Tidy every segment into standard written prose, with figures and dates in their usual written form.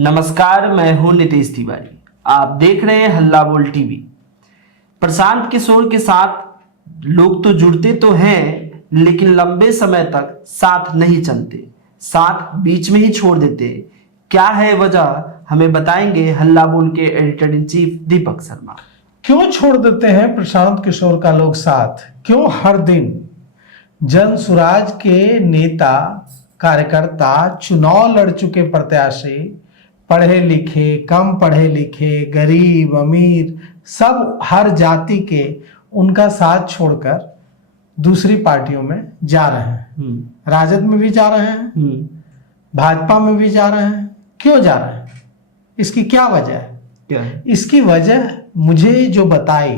नमस्कार, मैं हूं नितेश तिवारी। आप देख रहे हैं हल्ला बोल टीवी। प्रशांत किशोर के साथ लोग तो जुड़ते तो हैं, लेकिन लंबे समय तक साथ नहीं चलते, साथ बीच में ही छोड़ देते। क्या है वजह, हमें बताएंगे हल्ला बोल के editor in chief Deepak Sharma. क्यों छोड़ देते हैं प्रशांत किशोर का लोग साथ? क्यों हर दिन जन सुराज के नेता कार्यकर्ता, चुनाव लड़ चुके प्रत्याशी, पढ़े लिखे, कम पढ़े लिखे, गरीब अमीर, सब हर जाति के उनका साथ छोड़कर दूसरी पार्टियों में जा रहे हैं? राजद में भी जा रहे हैं, भाजपा में भी जा रहे हैं। क्यों जा रहे हैं? इसकी क्या वजह है? क्या है इसकी वजह मुझे जो बताई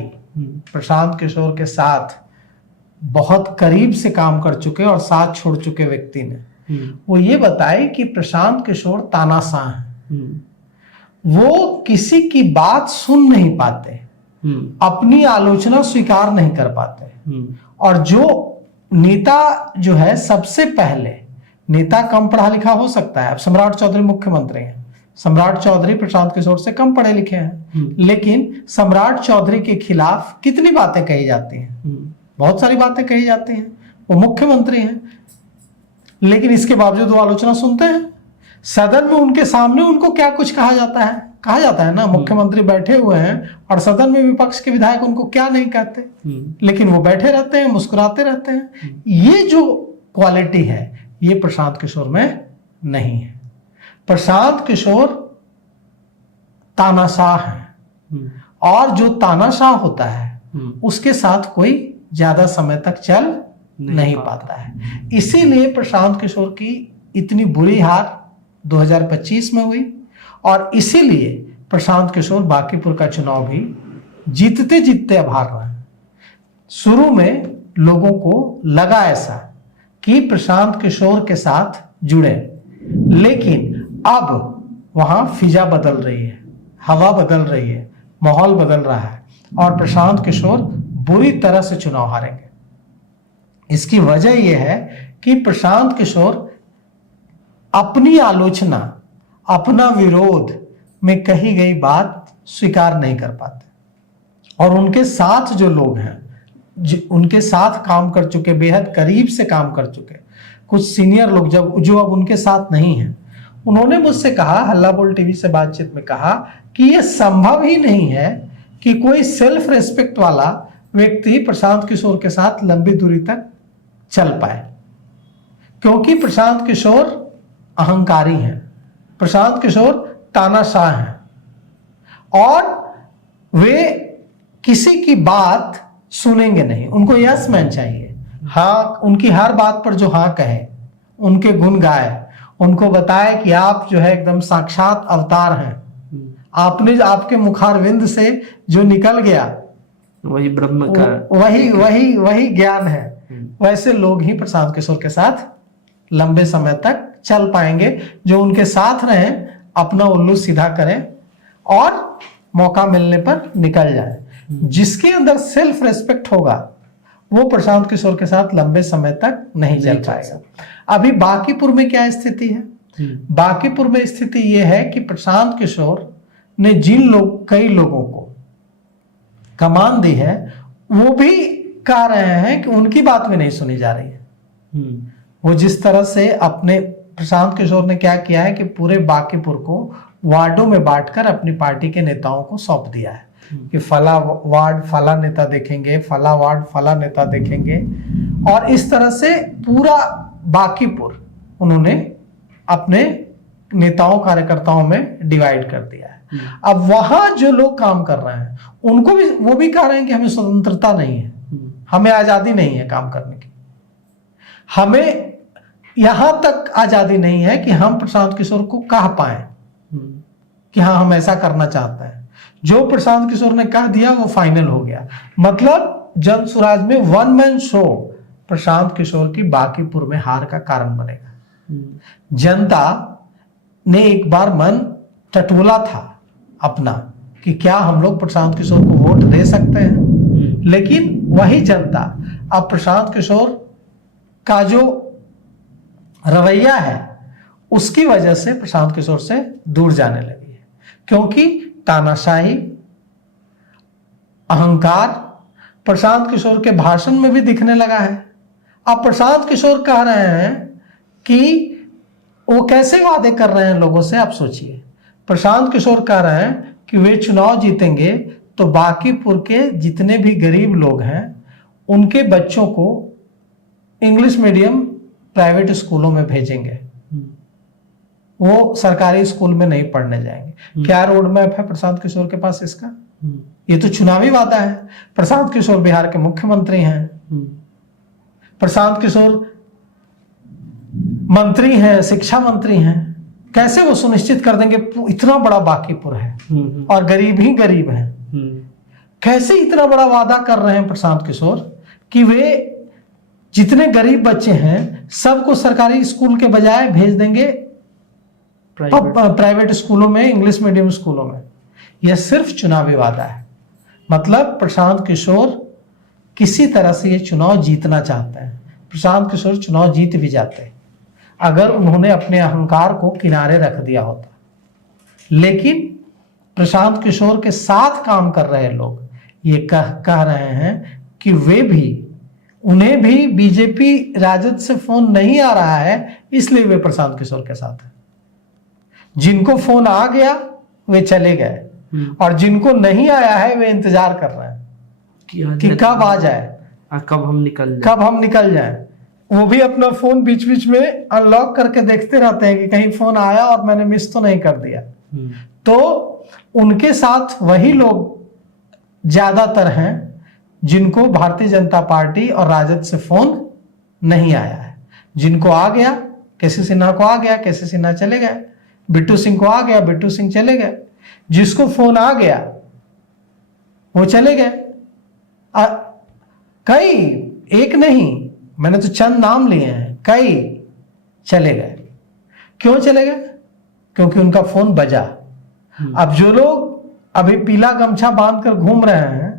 प्रशांत किशोर के साथ बहुत करीब से काम कर चुके और साथ छोड़ चुके व्यक्ति ने, वो ये बताए कि प्रशांत किशोर तानाशाह हैं। वो किसी की बात सुन नहीं पाते, अपनी आलोचना स्वीकार नहीं कर पाते। और जो नेता जो है, सबसे पहले नेता कम पढ़ा लिखा हो सकता है। अब सम्राट चौधरी मुख्यमंत्री हैं, सम्राट चौधरी प्रशांत किशोर से कम पढ़े लिखे हैं, लेकिन सम्राट चौधरी के खिलाफ कितनी बातें कही जाती हैं? बहुत सारी बातें कही जाती हैं। वो मुख्यमंत्री हैं, लेकिन इसके बावजूद वो आलोचना सुनते हैं। सदन में उनके सामने उनको क्या कुछ कहा जाता है ना, मुख्यमंत्री बैठे हुए हैं और सदन में विपक्ष के विधायक उनको क्या नहीं कहते, लेकिन वो बैठे रहते हैं, मुस्कुराते रहते हैं। ये जो क्वालिटी है, ये प्रशांत किशोर में नहीं है। प्रशांत किशोर तानाशाह है, और जो तानाशाह होता है उसके साथ कोई ज्यादा समय तक चल नहीं पाता है। इसीलिए प्रशांत किशोर की इतनी बुरी हार 2025 में हुई, और इसीलिए प्रशांत किशोर बांकीपुर का चुनाव भी जीतते जीतते अब हार रहे हैं। शुरू में लोगों को लगा ऐसा कि प्रशांत किशोर के साथ जुड़े, लेकिन अब वहां फिजा बदल रही है, हवा बदल रही है, माहौल बदल रहा है, और प्रशांत किशोर बुरी तरह से चुनाव हारेंगे। इसकी वजह यह है कि प्रशांत किशोर अपनी आलोचना, अपना विरोध में कही गई बात स्वीकार नहीं कर पाते, और उनके साथ जो लोग हैं, उनके साथ काम कर चुके, बेहद करीब से काम कर चुके कुछ सीनियर लोग जो अब उनके साथ नहीं हैं, उन्होंने मुझसे कहा, हल्ला बोल टीवी से बातचीत में कहा कि यह संभव ही नहीं है कि कोई सेल्फ रेस्पेक्ट वाला व्यक्ति प्रशांत किशोर के साथ लंबी दूरी तक चल पाए, क्योंकि प्रशांत किशोर अहंकारी हैं, प्रशांत किशोर तानाशाह हैं, और वे किसी की बात सुनेंगे नहीं। उनको यस मैन चाहिए, हाँ, उनकी हर बात पर जो हाँ कहे, उनके गुण गाए, उनको बताए कि आप जो है एकदम साक्षात अवतार हैं, आपने आपके मुखारविंद से जो निकल गया वही ब्रह्म का, वही ज्ञान है। वैसे लोग ही प्रशांत किशोर के साथ लंबे समय तक चल पाएंगे, जो उनके साथ रहें, अपना उल्लू सीधा करें और मौका मिलने पर निकल जाए। जिसके अंदर सेल्फ रेस्पेक्ट होगा, वो प्रशांत किशोर के साथ लंबे समय तक नहीं चल पाएगा। अभी बांकीपुर में क्या स्थिति है? बांकीपुर में स्थिति यह है कि प्रशांत किशोर ने कई लोगों को कमान दी है, वो भी कह रहे हैं कि उनकी बात भी नहीं सुनी जा रही है। वो जिस तरह से अपने प्रशांत किशोर ने क्या किया है कि पूरे बांकीपुर को वार्डों में बांटकर अपनी पार्टी के नेताओं को सौंप दिया है कि फला वार्ड फला नेता देखेंगे, फला वार्ड फला नेता देखेंगे, और इस तरह से पूरा बांकीपुर उन्होंने अपने नेताओं कार्यकर्ताओं में डिवाइड कर दिया है। अब वहां जो लोग काम कर रहे हैं, उनको भी वो भी कह रहे हैं कि हमें स्वतंत्रता नहीं है, हमें आजादी नहीं है काम करने की, हमें यहां तक आजादी नहीं है कि हम प्रशांत किशोर को कह पाए कि हाँ, हम ऐसा करना चाहते हैं। जो प्रशांत किशोर ने कह दिया वो फाइनल हो गया। मतलब जन सुराज में one man show Prashant Kishor की बांकीपुर में हार का कारण बनेगा। जनता ने एक बार मन टटोला था अपना कि क्या हम लोग प्रशांत किशोर को वोट दे सकते हैं, लेकिन वही जनता अब प्रशांत किशोर का जो रवैया है उसकी वजह से प्रशांत किशोर से दूर जाने लगी है, क्योंकि तानाशाही, अहंकार प्रशांत किशोर के भाषण में भी दिखने लगा है। अब प्रशांत किशोर कह रहे हैं कि वो कैसे वादे कर रहे हैं लोगों से, आप सोचिए। प्रशांत किशोर कह रहे हैं कि वे चुनाव जीतेंगे तो बांकीपुर के जितने भी गरीब लोग हैं उनके बच्चों को इंग्लिश मीडियम प्राइवेट स्कूलों में भेजेंगे, वो सरकारी स्कूल में नहीं पढ़ने जाएंगे। क्या रोड मैप है प्रशांत किशोर के पास इसका? ये तो चुनावी वादा है। प्रशांत किशोर बिहार के मुख्यमंत्री हैं, प्रशांत किशोर मंत्री हैं, शिक्षा मंत्री हैं। कैसे वो सुनिश्चित कर देंगे? इतना बड़ा बांकीपुर है और गरीब ही गरीब हैं। कैसे इतना बड़ा वादा कर रहे हैं प्रशांत किशोर कि वे जितने गरीब बच्चे हैं सबको सरकारी स्कूल के बजाय भेज देंगे प्राइवेट स्कूलों में, इंग्लिश मीडियम स्कूलों में। यह सिर्फ चुनावी वादा है। मतलब प्रशांत किशोर किसी तरह से ये चुनाव जीतना चाहते हैं। प्रशांत किशोर चुनाव जीत भी जाते अगर उन्होंने अपने अहंकार को किनारे रख दिया होता। लेकिन प्रशांत किशोर के साथ काम कर रहे लोग ये कह रहे हैं कि उन्हें भी बीजेपी राजद से फोन नहीं आ रहा है, इसलिए वे प्रशांत किशोर के साथ हैं। जिनको फोन आ गया वे चले गए और जिनको नहीं आया है वे इंतजार कर रहे हैं कि कब आ जाए, कब हम निकल जाए। वो भी अपना फोन बीच बीच में अनलॉक करके देखते रहते हैं कि कहीं फोन आया और मैंने मिस तो नहीं कर दिया। तो उनके साथ वही लोग ज्यादातर हैं जिनको भारतीय जनता पार्टी और राजद से फोन नहीं आया है। जिनको आ गया, केसी सिन्हा को आ गया, केसी सिन्हा चले गए। बिट्टू सिंह को आ गया, बिट्टू सिंह चले गए। जिसको फोन आ गया वो चले गए। कई, एक नहीं, मैंने तो चंद नाम लिए हैं, कई चले गए। क्यों चले गए? क्योंकि उनका फोन बजा। अब जो लोग अभी पीला गमछा बांधकर घूम रहे हैं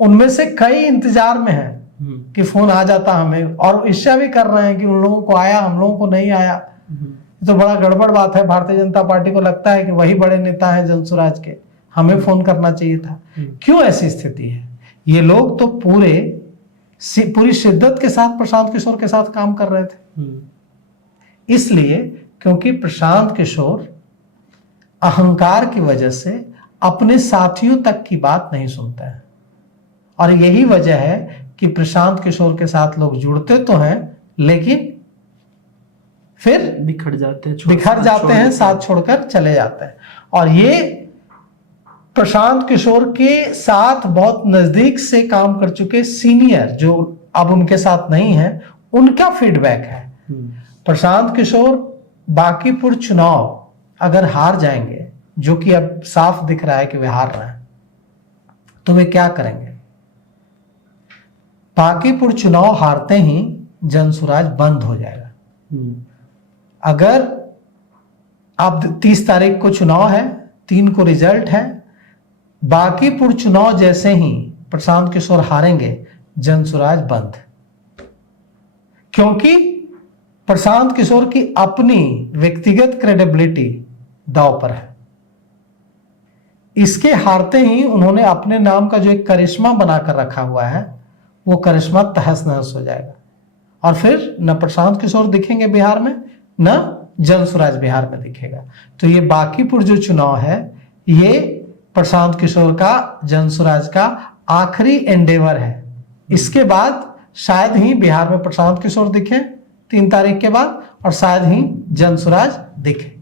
उनमें से कई इंतजार में हैं कि फोन आ जाता हमें, और ईर्ष्या भी कर रहे हैं कि उन लोगों को आया, हम लोगों को नहीं आया। तो बड़ा गड़बड़ बात है। भारतीय जनता पार्टी को लगता है कि वही बड़े नेता हैं जनसुराज के, हमें फोन करना चाहिए था। क्यों ऐसी स्थिति है? ये लोग तो पूरी शिद्दत के साथ प्रशांत किशोर के साथ काम कर रहे थे। इसलिए क्योंकि प्रशांत किशोर अहंकार की वजह से अपने साथियों तक की बात नहीं सुनता है, और यही वजह है कि प्रशांत किशोर के साथ लोग जुड़ते तो हैं लेकिन फिर बिखर जाते हैं, साथ छोड़कर चले जाते हैं। और ये प्रशांत किशोर के साथ बहुत नजदीक से काम कर चुके सीनियर जो अब उनके साथ नहीं है, उनका फीडबैक है। प्रशांत किशोर बांकीपुर चुनाव अगर हार जाएंगे, जो कि अब साफ दिख रहा है कि वे हार रहे हैं, तो वे क्या करेंगे? बांकीपुर चुनाव हारते ही जनसुराज बंद हो जाएगा। अगर अब 30 तारीख को चुनाव है, 3 को रिजल्ट है, बांकीपुर चुनाव जैसे ही प्रशांत किशोर हारेंगे, जनसुराज बंद। क्योंकि प्रशांत किशोर की अपनी व्यक्तिगत क्रेडिबिलिटी दांव पर है। इसके हारते ही उन्होंने अपने नाम का जो एक करिश्मा बनाकर रखा हुआ है, वो करिश्मा तहस नहस हो जाएगा। और फिर न प्रशांत किशोर दिखेंगे बिहार में, न जनसुराज बिहार में दिखेगा। तो ये बांकीपुर जो चुनाव है, ये प्रशांत किशोर का, जनसुराज का आखिरी एंडेवर है। इसके बाद शायद ही बिहार में प्रशांत किशोर दिखे 3 तारीख के बाद, और शायद ही जनसुराज दिखे।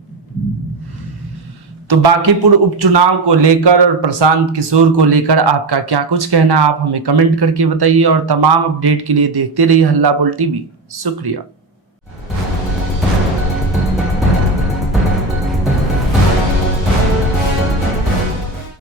तो बांकीपुर उपचुनाव को लेकर और प्रशांत किशोर को लेकर आपका क्या कुछ कहना है, आप हमें कमेंट करके बताइए। और तमाम अपडेट के लिए देखते रहिए हल्ला बोल टीवी। शुक्रिया।